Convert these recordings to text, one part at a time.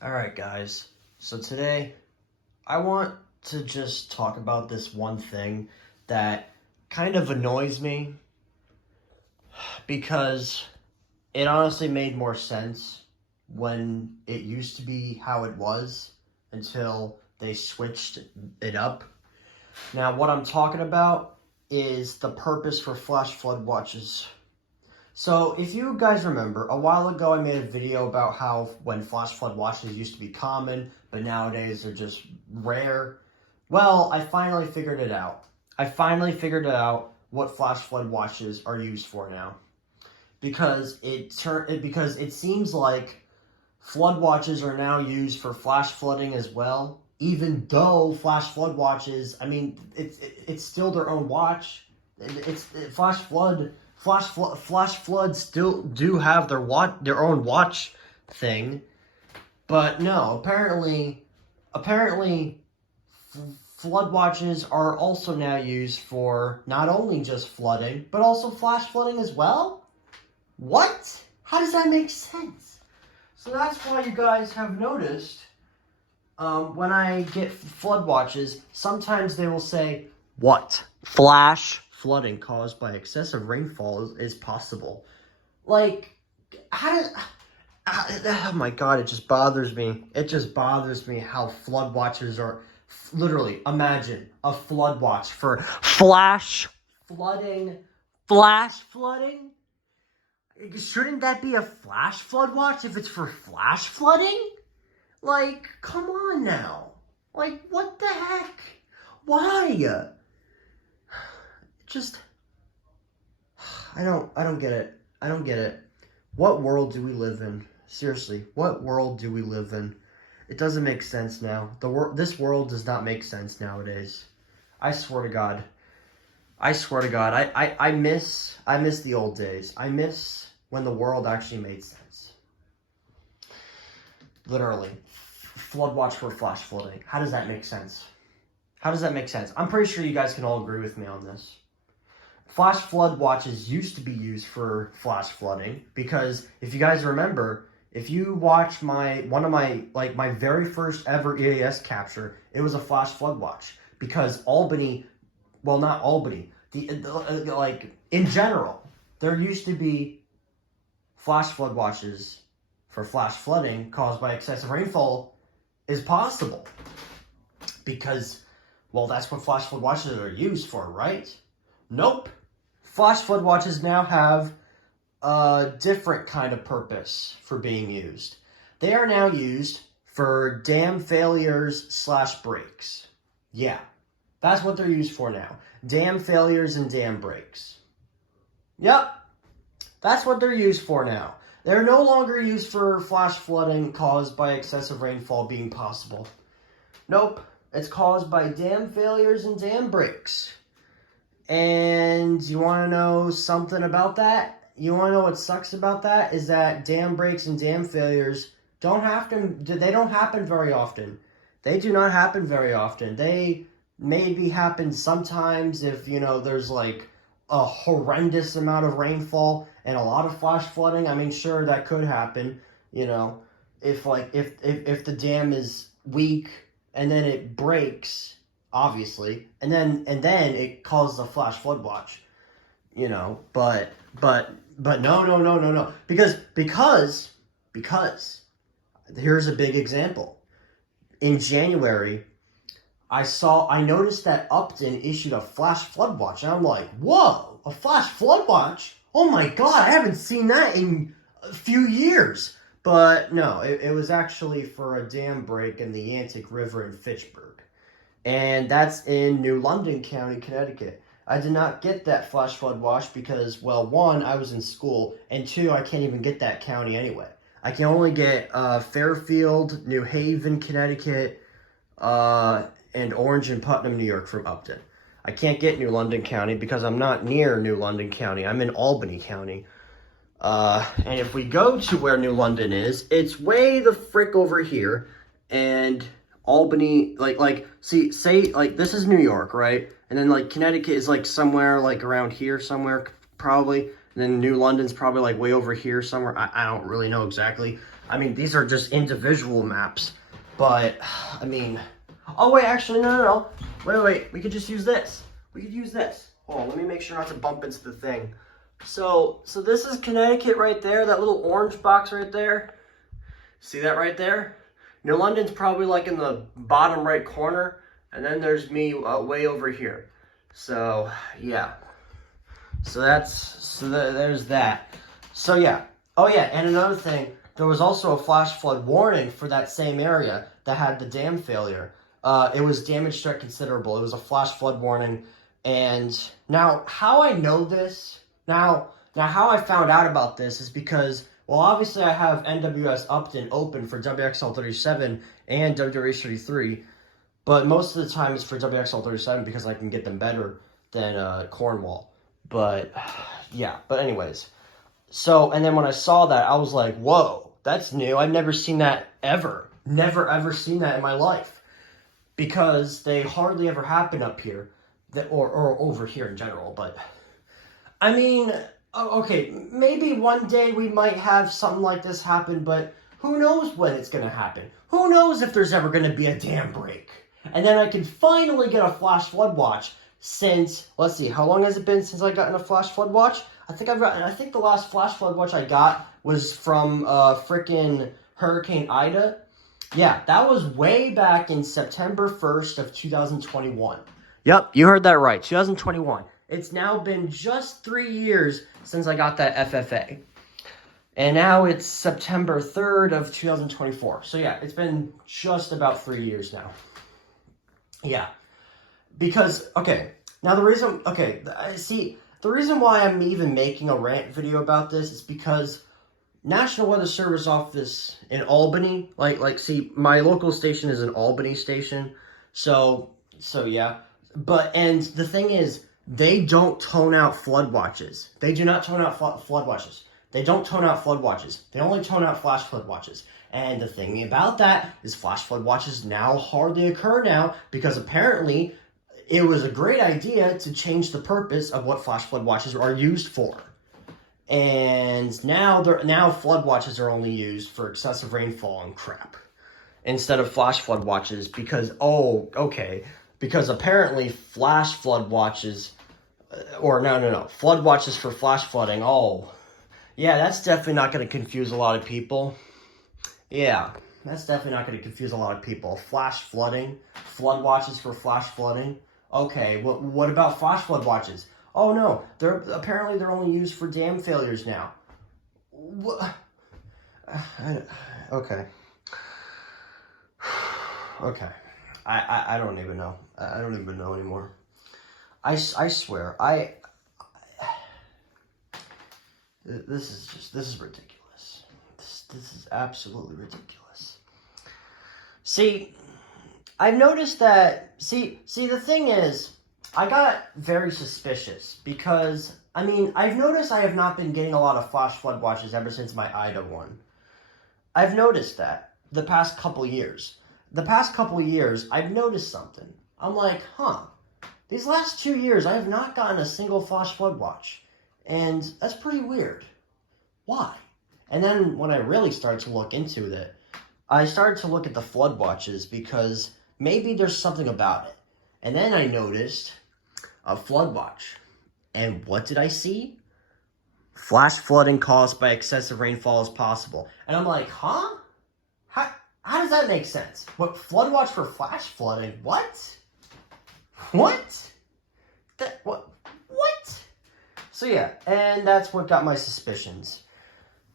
Alright, guys. So today, I want to just talk about this one thing that kind of annoys me because it honestly made more sense when it used to be how it was until they switched it up. Now, what I'm talking about is the purpose for flash flood watches. So, if you guys remember, a while ago I made a video about how when flash flood watches used to be common, but nowadays they're just rare. Well, I finally figured it out. I finally figured out what flash flood watches are used for now. Because it seems like flood watches are now used for flash flooding as well. Even though flash flood watches, I mean, it's still their own watch. It's flash flood still do have their own watch thing, but no. Apparently, flood watches are also now used for not only just flooding, but also flash flooding as well. What? How does that make sense? So that's why you guys have noticed when I get flood watches, sometimes they will say, what? Flash flooding caused by excessive rainfall is possible. Like, how does... Oh my god, it just bothers me. It just bothers me how flood watches are... Literally, imagine a flood watch for flash flooding. Flash flooding? Shouldn't that be a flash flood watch if it's for flash flooding? Like, come on now. Like, what the heck? Why? Just... I don't get it. I don't get it. What world do we live in? Seriously, what world do we live in? It doesn't make sense now. This world does not make sense nowadays. I swear to God. I swear to God. I miss the old days. I miss when the world actually made sense. Literally. Flood watch for flash flooding. How does that make sense? How does that make sense? I'm pretty sure you guys can all agree with me on this. Flash flood watches used to be used for flash flooding because if you guys remember, if you watch my very first ever EAS capture, it was a flash flood watch because Albany, well, not Albany, like in general, there used to be flash flood watches for flash flooding caused by excessive rainfall is possible because, well, that's what flash flood watches are used for, right? Nope. Flash flood watches now have a different kind of purpose for being used. They are now used for dam failures / breaks. Yeah, that's what they're used for now. Dam failures and dam breaks. Yep, that's what they're used for now. They're no longer used for flash flooding caused by excessive rainfall being possible. Nope, it's caused by dam failures and dam breaks. And you want to know something about that? You want to know what sucks about that? Is that dam breaks and dam failures they don't happen very often. They do not happen very often. They maybe happen sometimes if, there's like a horrendous amount of rainfall and a lot of flash flooding. I mean, sure, that could happen, if the dam is weak and then it breaks, obviously, and then it causes a flash flood watch, but no, because here's a big example. In January, I noticed that Upton issued a flash flood watch, and I'm like, whoa, a flash flood watch? Oh my god, I haven't seen that in a few years. But no, it was actually for a dam break in the Antic River in Fitchburg. And that's in New London County, Connecticut. I did not get that flash flood watch because, well, one, I was in school, and two, I can't even get that county anyway. I can only get Fairfield, New Haven, Connecticut, and Orange and Putnam, New York from Upton. I can't get New London County because I'm not near New London County. I'm in Albany County. And if we go to where New London is, it's way the frick over here, and Albany, say this is New York, right? And then, Connecticut is, somewhere, around here somewhere, probably. And then New London's probably, way over here somewhere. I don't really know exactly. I mean, these are just individual maps, but, I mean, oh wait, actually, no. Wait, we could just use this. We could use this. Hold on, let me make sure not to bump into the thing. So this is Connecticut right there, that little orange box right there. See that right there? New London's probably like in the bottom right corner, and then there's me way over here. So, yeah. There's that. So, yeah. Oh, yeah, and another thing, there was also a flash flood warning for that same area that had the dam failure. It was damage threat considerable. It was a flash flood warning. And now, how I know this, now how I found out about this is because, well, obviously I have NWS Upton open for WXL 37 and WRH 33, but most of the time it's for WXL 37 because I can get them better than Cornwall. But, yeah, but anyways. So, and then when I saw that, I was like, whoa, that's new. I've never seen that ever. Never, ever seen that in my life. Because they hardly ever happen up here. Or over here in general, but I mean, okay, maybe one day we might have something like this happen, but who knows when it's going to happen? Who knows if there's ever going to be a dam break? And then I can finally get a flash flood watch since, let's see, how long has it been since I gotten a flash flood watch? I think the last flash flood watch I got was from frickin' Hurricane Ida. Yeah, that was way back in September 1st of 2021. Yep, you heard that right, 2021. It's now been just 3 years since I got that FFA. And now it's September 3rd of 2024. So yeah, it's been just about 3 years now. Yeah. Because, okay, now the reason why I'm even making a rant video about this is because National Weather Service office in Albany, see, my local station is an Albany station. So yeah. And the thing is, they don't tone out flood watches. They do not tone out flood watches. They don't tone out flood watches. They only tone out flash flood watches. And the thing about that is flash flood watches now hardly occur now because apparently it was a great idea to change the purpose of what flash flood watches are used for. And now flood watches are only used for excessive rainfall and crap instead of flash flood watches because, because apparently flash flood watches, flood watches for flash flooding, yeah, that's definitely not going to confuse a lot of people. Yeah, that's definitely not going to confuse a lot of people. Flash flooding, flood watches for flash flooding. Okay, what about flash flood watches? Oh no, they're only used for dam failures now. Okay. Okay. I don't even know. I don't even know anymore. I swear, this is ridiculous. This is absolutely ridiculous. See, I've noticed that, see, the thing is, I got very suspicious because, I mean, I've noticed I have not been getting a lot of flash flood watches ever since my Ida one. I've noticed that the past couple years. The past couple years, I've noticed something. I'm like, these last 2 years, I have not gotten a single flash flood watch. And that's pretty weird. Why? And then when I really started to look into it, I started to look at the flood watches because maybe there's something about it. And then I noticed a flood watch. And what did I see? Flash flooding caused by excessive rainfall is possible. And I'm like, How does that make sense? What, flood watch for flash flooding? What? What? What? So yeah, and that's what got my suspicions.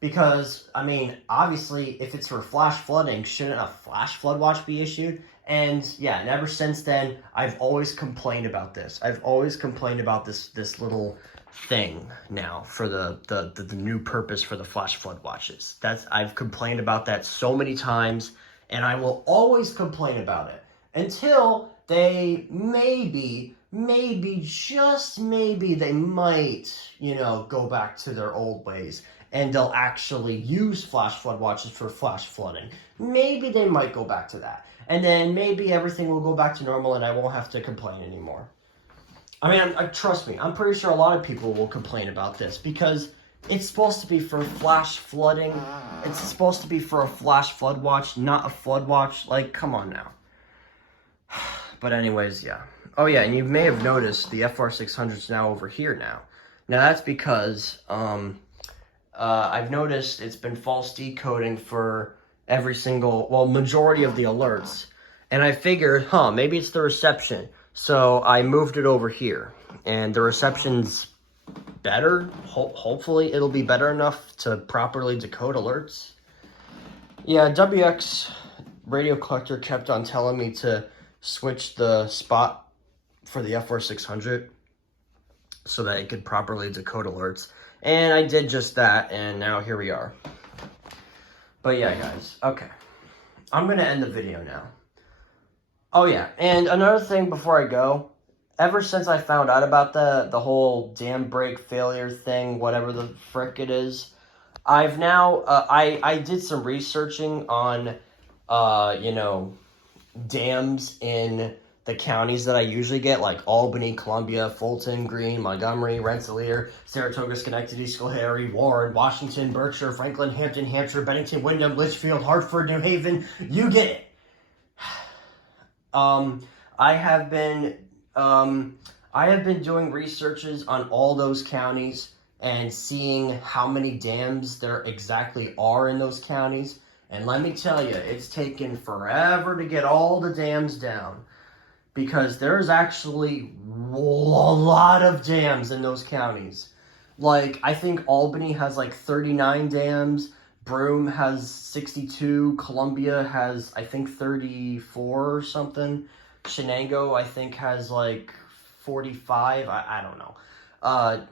Because, I mean, obviously, if it's for flash flooding, shouldn't a flash flood watch be issued? And yeah, and ever since then, I've always complained about this. I've always complained about this little thing now for the new purpose for the flash flood watches. I've complained about that so many times, and I will always complain about it until they maybe, just maybe, they might, go back to their old ways, and they'll actually use flash flood watches for flash flooding. Maybe they might go back to that. And then maybe everything will go back to normal and I won't have to complain anymore. I mean, trust me, I'm pretty sure a lot of people will complain about this because It's supposed to be for flash flooding. It's supposed to be for a flash flood watch, not a flood watch. Like, come on now. But anyways, yeah. Oh yeah, and you may have noticed the FR600 is now over here now. Now that's because I've noticed it's been false decoding for every single, well, majority of the alerts. And I figured, maybe it's the reception. So I moved it over here. And the reception's better. Hopefully it'll be better enough to properly decode alerts. Yeah, WX radio collector kept on telling me to switch the spot for the FR600 so that it could properly decode alerts. And I did just that, and now here we are. But yeah, guys, okay. I'm going to end the video now. Oh yeah, and another thing before I go, ever since I found out about the whole dam break failure thing, whatever the frick it is, I've now, I did some researching on, dams in the counties that I usually get, like Albany, Columbia, Fulton, Greene, Montgomery, Rensselaer, Saratoga, Schenectady, Schoharie, Warren, Washington, Berkshire, Franklin, Hampton, Hampshire, Bennington, Windham, Litchfield, Hartford, New Haven. You get it. I have been doing researches on all those counties and seeing how many dams there exactly are in those counties. And let me tell you, it's taken forever to get all the dams down, because there's actually a lot of dams in those counties. Like, I think Albany has like 39 dams, Broome has 62, Columbia has, I think, 34 or something, Shenango, I think, has like 45, I don't know.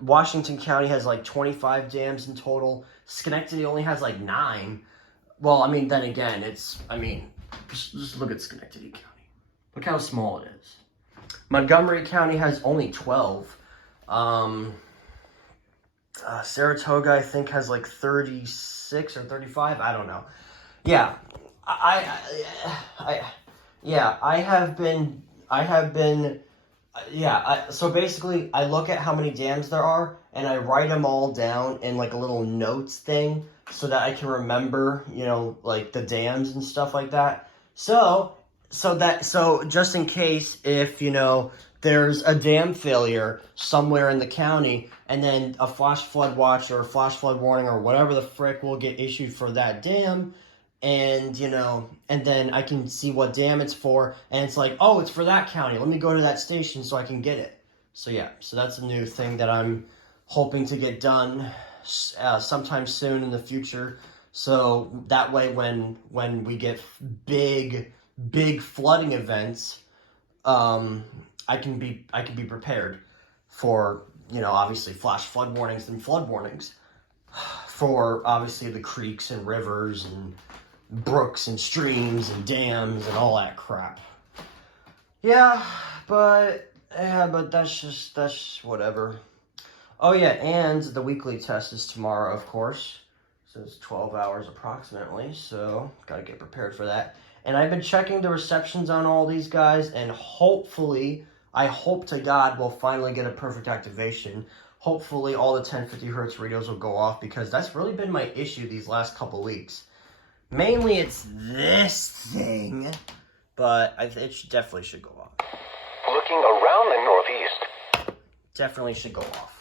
Washington County has like 25 dams in total. Schenectady only has like 9. Well, I mean, then again, just look at Schenectady County. Look how small it is. Montgomery County has only 12. Saratoga, I think, has like 36 or 35. I don't know. Yeah, so basically, I look at how many dams there are, and I write them all down in like a little notes thing, so that I can remember, like the dams and stuff like that. So just in case if, there's a dam failure somewhere in the county, and then a flash flood watch or a flash flood warning or whatever the frick will get issued for that dam, and, and then I can see what dam it's for, and it's like, oh, it's for that county. Let me go to that station so I can get it. So yeah, so that's a new thing that I'm hoping to get done sometime soon in the future. So that way when we get big flooding events, I can be prepared for, obviously flash flood warnings and flood warnings for obviously the creeks and rivers and brooks and streams and dams and all that crap. Yeah, but that's just whatever. Oh yeah, and the weekly test is tomorrow, of course. So it's 12 hours approximately, so gotta get prepared for that. And I've been checking the receptions on all these guys, and hopefully, I hope to God we'll finally get a perfect activation. Hopefully all the 1050 hertz radios will go off, because that's really been my issue these last couple weeks. Mainly it's this thing, but it definitely should go off. Looking around the northeast. Definitely should go off.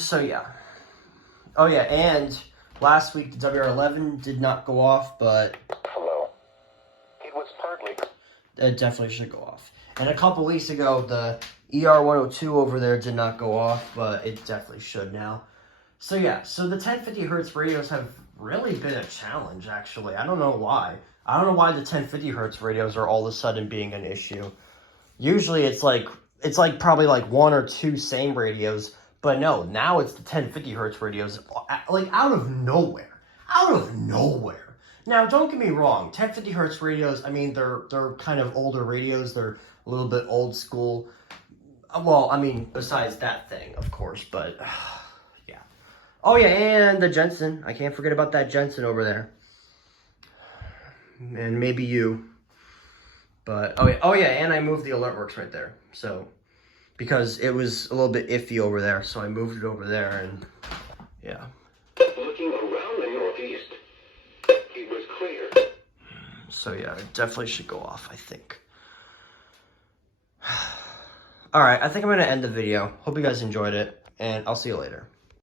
So yeah. Oh yeah, and last week the WR11 did not go off, but Hello. It was partly. It definitely should go off. And a couple weeks ago, the ER102 over there did not go off, but it definitely should now. So yeah, so the 1050 hertz radios have really been a challenge, actually. I don't know why. I don't know why the 1050 hertz radios are all of a sudden being an issue. Usually it's like probably like 1 or 2 same radios, but no, now it's the 1050 hertz radios, like out of nowhere. Now, don't get me wrong, 1050 hertz radios, I mean, they're kind of older radios, they're a little bit old school. Well, I mean, besides that thing, of course, but yeah. Oh yeah, and the Jensen. I can't forget about that Jensen over there. And maybe you. But, oh yeah, and I moved the AlertWorks right there. So, because it was a little bit iffy over there, so I moved it over there, and yeah. Looking around the northeast, it was clear. So yeah, it definitely should go off, I think. Alright, I think I'm going to end the video. Hope you guys enjoyed it, and I'll see you later.